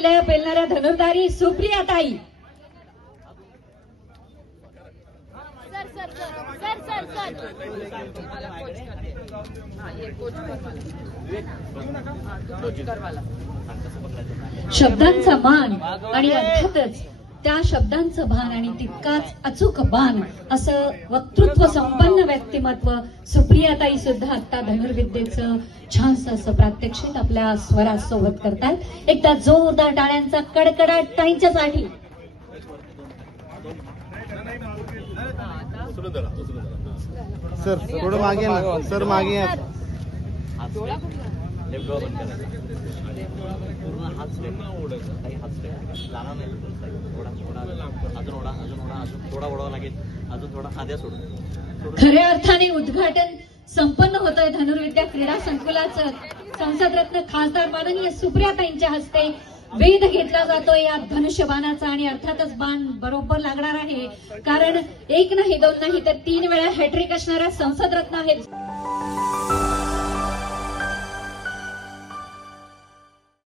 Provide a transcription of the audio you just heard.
विलय पेलणाऱ्या धनुर्धारी सुप्रियाताई. शब्दांचा मान आणि अर्थातच त्या शब्दांचं भान आणि तितकाच अचूक बाण असं वक्तृत्व संपन्न व्यक्तिमत्व सुप्रियाताई सुद्धा आता धनुर्विद्येचं छानसं असं प्रात्यक्षिक आपल्या स्वरासोबत करतात. एकदा जोरदार टाळ्यांचा कडकडाट ताईंच्यासाठी. सर थोडं मागे ना सर, मागे या. खऱ्या अर्थाने उद्घाटन संपन्न होतंय धनुर्विद्या क्रीडा संकुलाचं. संसदरत्न खासदार माननीय सुप्रियाताईंच्या हस्ते वेध घेतला जातोय या धनुष्यबाणाचा आणि अर्थातच बाण बरोबर लागणार आहे, कारण एक नाही दोन नाही तर 3 वेळा हॅट्रिक असणाऱ्या संसदरत्न आहेत.